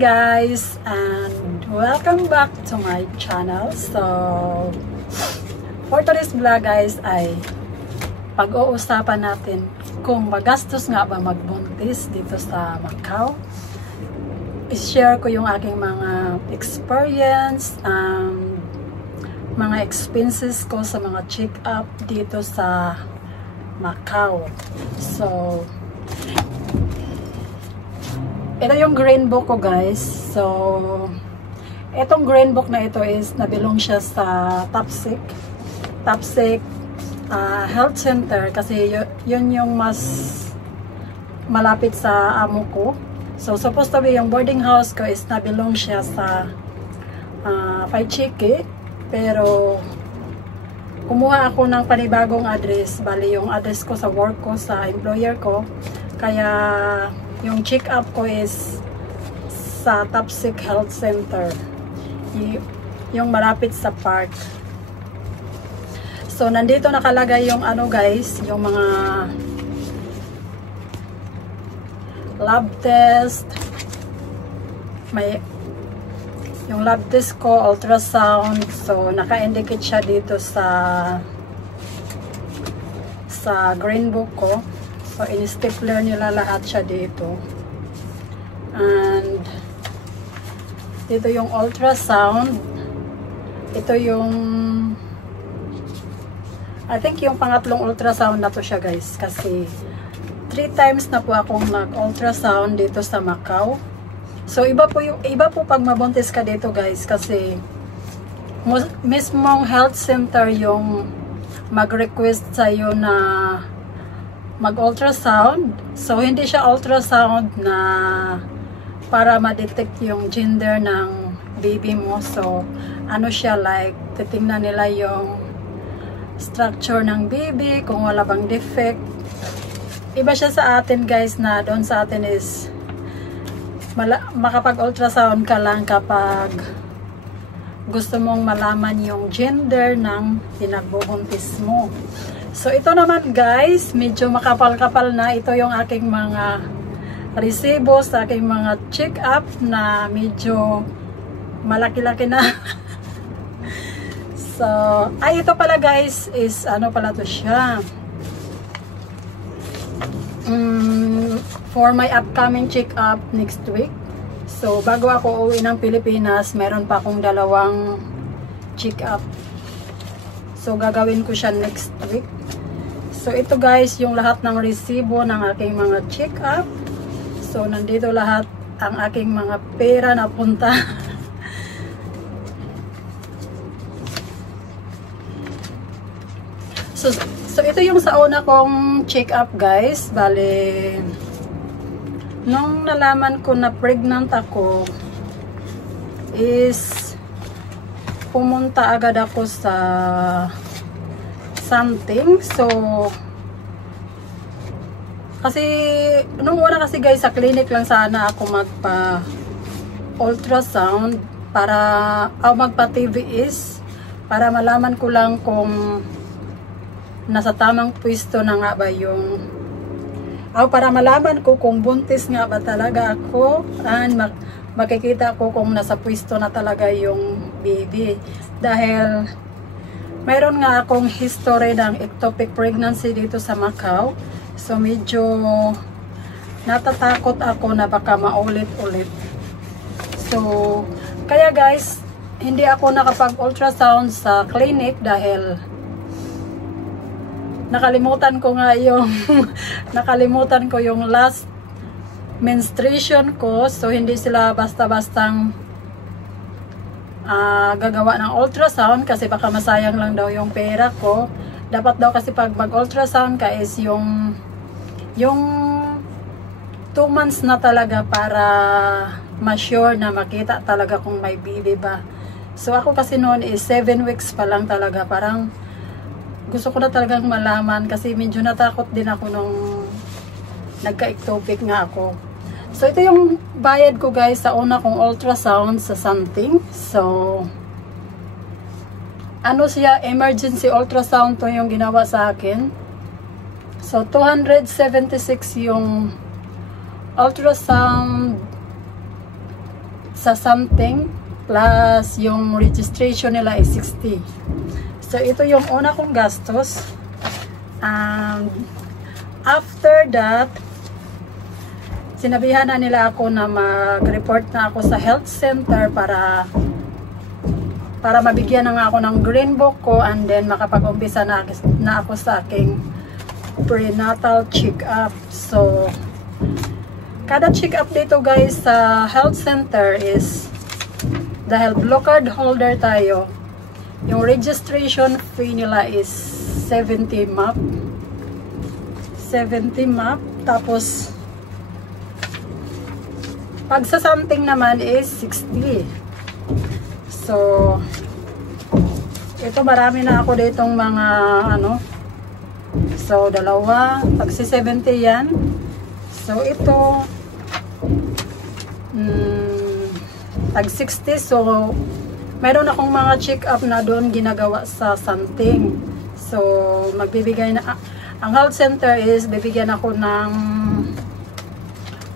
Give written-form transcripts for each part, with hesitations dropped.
guys, and welcome back to my channel. So for today's vlog guys ay pag-uusapan natin kung magastos nga ba magbuntis dito sa Macau. I-share ko yung aking mga experience, mga expenses ko sa mga check-up dito sa Macau. So ito yung green book ko guys. So itong green book na ito is nabilong siya sa Tapsec Health Center kasi yun yung mas malapit sa amo ko. So supposed to be yung boarding house ko is nabilong siya sa Paichiki, pero kumuha ako ng panibagong address. Bali yung address ko sa work ko, sa employer ko, kaya yung check-up ko is sa Tapsec Health Center, yung malapit sa park. So nandito nakalagay yung ano guys, yung mga lab test, may yung lab test ko, ultrasound. So naka-indicate siya dito sa green book ko. So, in-stapler nila lahat siya dito. And dito yung ultrasound. Ito yung I think yung pangatlong ultrasound na to siya guys. Kasi 3 times na po akong nag-ultrasound dito sa Macau. So, iba po pag mabuntis ka dito guys. Kasi mismong health center yung mag-request sa'yo na mag-ultrasound. So, hindi siya ultrasound na para ma-detect yung gender ng baby mo. So, ano siya, like, titingnan nila yung structure ng baby, kung wala bang defect. Iba siya sa atin, guys, na doon sa atin is makapag-ultrasound ka lang kapag gusto mong malaman yung gender ng pinagbubuntis mo. So, ito naman guys, medyo makapal-kapal na. Ito yung aking mga resibo sa aking mga check-up na medyo malaki-laki na. So, ito pala guys, is ano pala to siya. For my upcoming check-up next week. So, bago ako uwi ng Pilipinas, meron pa akong 2 check-up. So, gagawin ko siya next week. So, ito guys, yung lahat ng resibo ng aking mga check-up. So, nandito lahat ang aking mga pera na punta. So, ito yung sa una kong check-up guys. Bale, nung nalaman ko na pregnant ako, is pumunta agad ako sa something. So kasi nung una kasi guys, sa clinic lang sana ako magpa ultrasound para magpa TVS para malaman ko lang kung nasa tamang pwesto na nga ba yung para malaman ko kung buntis nga ba talaga ako, and makikita ko kung nasa pwesto na talaga yung baby. Dahil mayroon nga akong history ng ectopic pregnancy dito sa Macau. So medyo natatakot ako na baka maulit-ulit. So kaya guys, hindi ako nakapag-ultrasound sa clinic dahil nakalimutan ko yung last menstruation ko. So hindi sila basta-bastang gagawa ng ultrasound kasi baka masayang lang daw yung pera ko. Dapat daw kasi pag mag-ultrasound ka is yung 2 months na talaga para ma-sure na makita talaga kung may baby ba. So ako kasi noon is 7 weeks pa lang talaga. Parang gusto ko na talagang malaman kasi medyo natakot din ako nung nagka-ectopic nga ako. So, ito yung bayad ko guys sa una kong ultrasound sa something. So, ano siya, emergency ultrasound to yung ginawa sa akin. So, 276 yung ultrasound sa something plus yung registration nila is 60. So ito yung una kong gastos. And after that, sinabihan na nila ako na mag-report na ako sa health center para mabigyan na nga ako ng green book ko, and then makapag-umpisa na ako sa aking prenatal check-up. So kada check-up dito guys sa health center is, dahil blue card holder tayo, yung registration fee nila is 70 map. Tapos pag sa something naman is 60. So ito, marami na ako ditong mga ano. So dalawa, pag si 70 yan. So ito tag 60. So meron akong mga check up na doon ginagawa sa something. So magbibigay na ang health center is bibigyan ako ng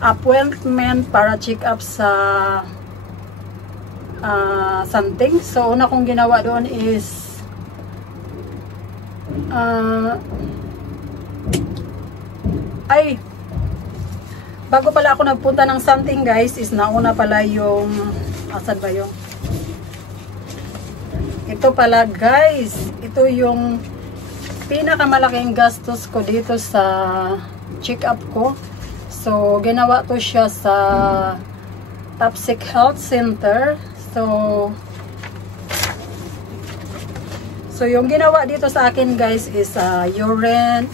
appointment para check up sa something. So una kong ginawa doon is bago pala ako nagpunta ng something guys, is nauna pala yung asan ba yung ito pala guys, ito yung pinakamalaking gastos ko dito sa check up ko. So ginawa to siya sa Tapsik Health Center. So yung ginawa dito sa akin guys is urine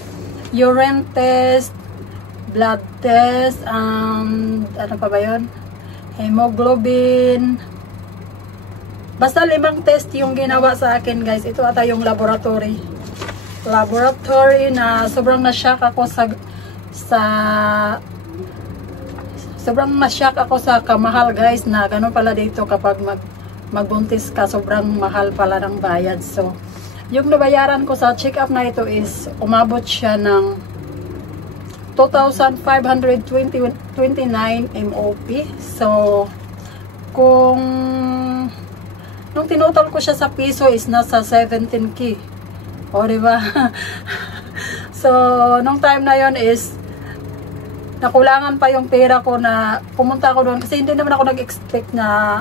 test, blood test, ano pa ba yun? Hemoglobin. Basta 5 test yung ginawa sa akin guys. Ito ata yung laboratory na sobrang na-shock ako sobrang na-shock ako sa kamahal guys, na gano'n pala dito kapag magbuntis ka, sobrang mahal pala ng bayad. So yung nabayaran ko sa check-up na ito is umabot siya ng 2,529 MOP. So kung nung tinotal ko siya sa piso is nasa 17K. O diba? So nung time na yon is nakulangan pa yung pera ko na pumunta ako doon, kasi hindi naman ako nag-expect na,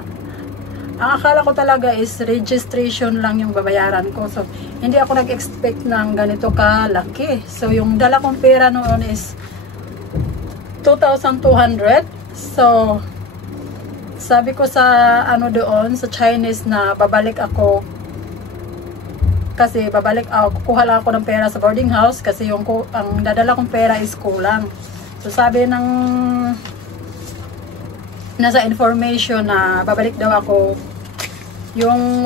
ang akala ko talaga is registration lang yung babayaran ko. So hindi ako nag-expect ng ganito kalaki. So yung dala kong pera noon is 2,200. So sabi ko sa ano doon sa Chinese na babalik ako, kasi kukuha lang ako ng pera sa boarding house, kasi ang dadala kong pera is kulang. So sabi ng nasa information na babalik daw ako yung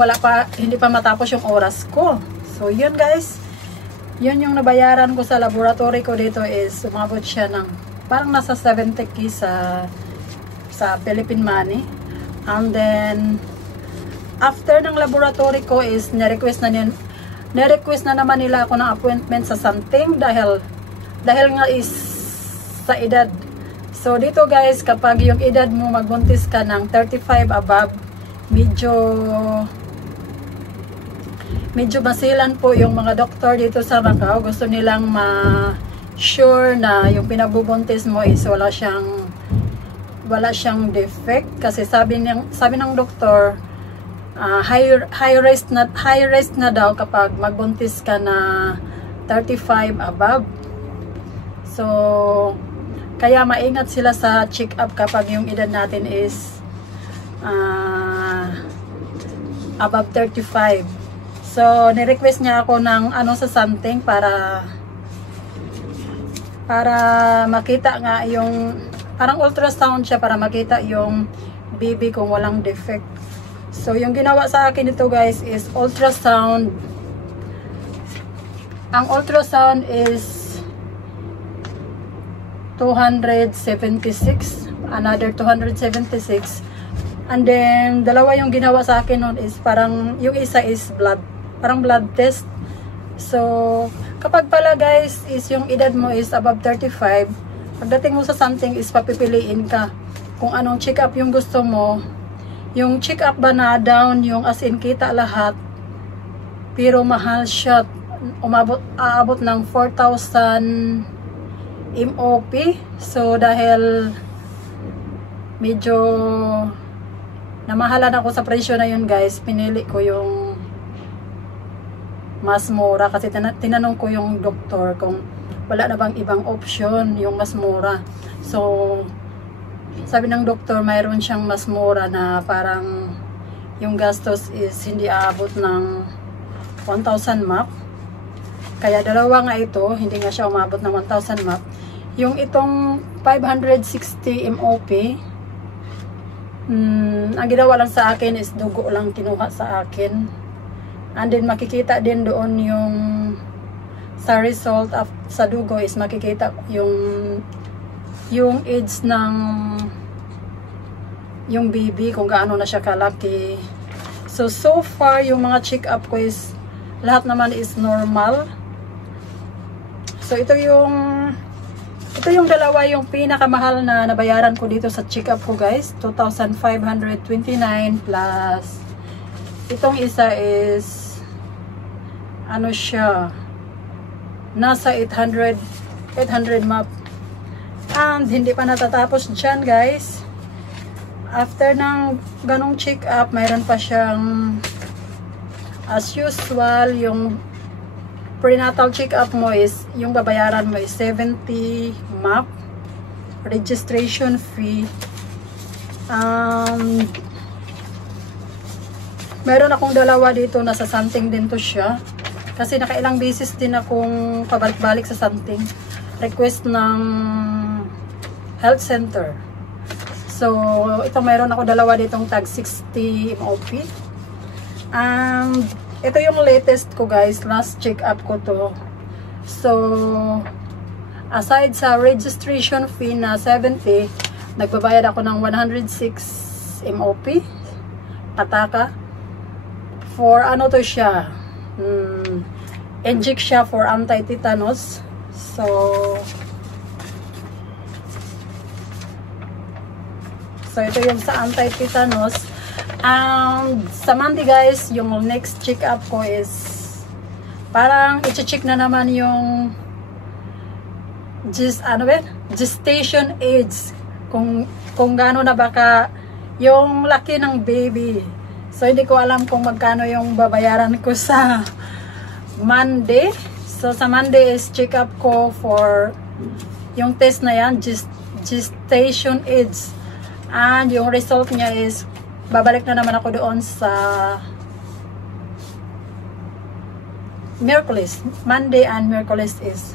hindi pa matapos yung oras ko. So yun guys, yun yung nabayaran ko sa laboratory ko dito is umabot siya ng parang nasa 70K sa Philippine money. And then after ng laboratory ko is na-request na naman nila ako ng appointment sa something dahil nga is sa edad. So dito guys, kapag yung edad mo magbuntis ka ng 35 above, medyo masilan po yung mga doktor dito sa Macau. Gusto nilang ma-sure na yung pinagbubuntis mo is wala siyang defect, kasi sabi ng doktor, high risk na daw kapag magbuntis ka na 35 above. So kaya maingat sila sa check-up kapag yung edad natin is above 35. So ni-request niya ako ng sa something para makita nga yung parang ultrasound siya, para makita yung baby kung walang defect. So yung ginawa sa akin ito guys is ultrasound. Ang ultrasound is 276, another 276, and then dalawa yung ginawa sa akin nun is parang yung isa is parang blood test. So kapag pala guys is yung edad mo is above 35, pagdating mo sa something is papipiliin ka kung anong check up yung gusto mo, Yung check up ba na down, yung as in kita lahat, pero mahal siya. Aabot ng 4,000 MOP. So dahil medyo namahalan ako sa presyo na yun guys, pinili ko yung mas mura kasi tinanong ko yung doktor kung wala na bang ibang option yung mas mura. So sabi ng doktor mayroon siyang mas mura na parang yung gastos is hindi aabot ng 1,000 MAP. Kaya dalawa nga ito, hindi nga siya umabot ng 1,000 MAP. Yung itong 560 MOP, ang ginawa lang sa akin is dugo lang kinuha sa akin. And then makikita din doon yung sa result sa dugo is makikita yung age ng yung baby kung gaano na siya kalaki. So far yung mga check up ko is lahat naman is normal. So ito yung dalawa yung pinakamahal na nabayaran ko dito sa check up ko guys, 2,529 plus itong isa is ano siya, nasa 800 MAP. And hindi pa natatapos dyan guys. After ng ganong check up, mayroon pa siyang as usual, yung prenatal check up mo is, yung babayaran mo is 70 MAP registration fee. Meron akong dalawa dito, nasa something din to siya kasi nakailang beses din akong pabalik-balik sa something request ng health center. So ito meron ako dalawa ditong tag 60 MOP. Ito yung latest ko guys, last check up ko to. So aside sa registration fee na 70, nagbabayad ako ng 106 MOP pataka for ano to siya, inject siya for anti-tetanus. So ito yung sa anti-tetanus. Sa Monday guys, yung next check up ko is parang i-check na naman yung gestation age, kung gaano na baka yung laki ng baby. So hindi ko alam kung magkano yung babayaran ko sa Monday. So sa Monday is check up ko for yung test na yan, gestation age. And yung result niya is babalik na naman ako doon sa Merkulis. Monday and Merkulis is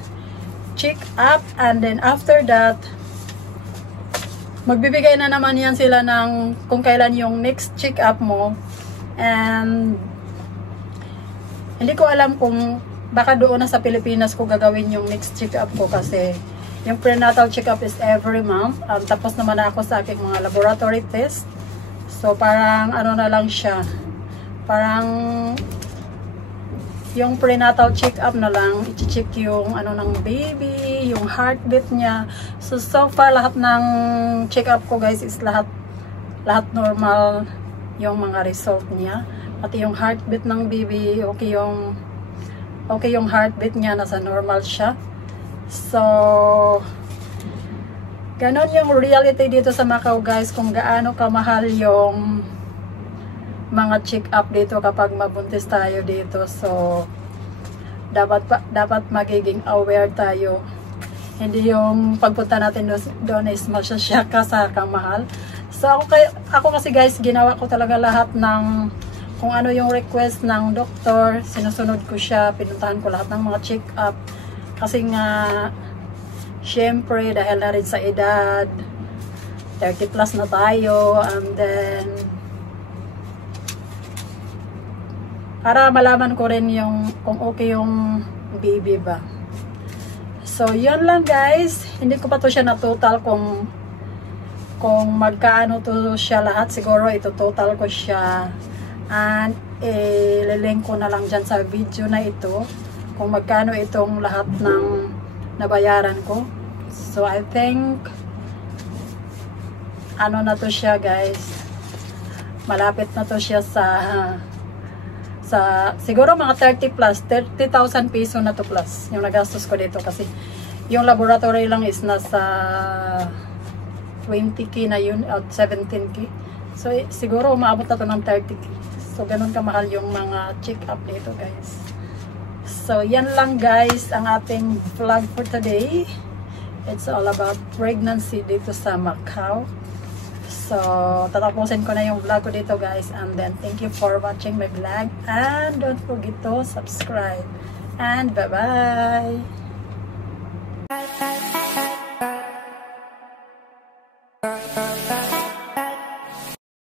check up, and then after that magbibigay na naman yan sila ng kung kailan yung next check up mo. And hindi ko alam kung baka doon na sa Pilipinas ko gagawin yung next check up ko kasi yung prenatal check up is every month. Tapos naman ako sa aking mga laboratory test. So parang ano na lang siya, parang yung prenatal check up na lang, i-check yung ano ng baby, yung heartbeat niya. So far lahat ng check up ko guys is lahat normal yung mga result niya. Pati yung heartbeat ng baby, okay yung heartbeat niya, nasa normal siya. So ganon yung reality dito sa Macau guys, kung gaano kamahal yung mga check up dito kapag mabuntis tayo dito. So dapat magiging aware tayo. Hindi yung pagpunta natin doon is masyasyak ka sa kamahal. So ako kasi guys, ginawa ko talaga lahat ng kung ano yung request ng doktor, sinusunod ko siya, pinuntahan ko lahat ng mga check up kasi nga syempre dahil na rin sa edad 30 plus na tayo, and then para malaman ko rin yung kung okay yung baby ba. So yun lang guys, hindi ko pa to siya na total kung magkaano to siya lahat. Siguro ito total ko siya and ililink ko na lang dyan sa video na ito kung magkano itong lahat ng nabayaran ko. So I think ano na to siya guys, malapit na to siya sa siguro mga 30 plus, 30,000 peso na to plus yung nagastos ko dito kasi yung laboratory lang is nasa 20k na yun at 17k. So siguro umaabot na to ng 30k. So ganun kamahal yung mga check-up dito guys. So yan lang guys ang ating vlog for today. It's all about pregnancy dito sa Macau. So, tatapusin ko na yung vlog ko dito guys. And then, thank you for watching my vlog. And don't forget to subscribe. And bye-bye!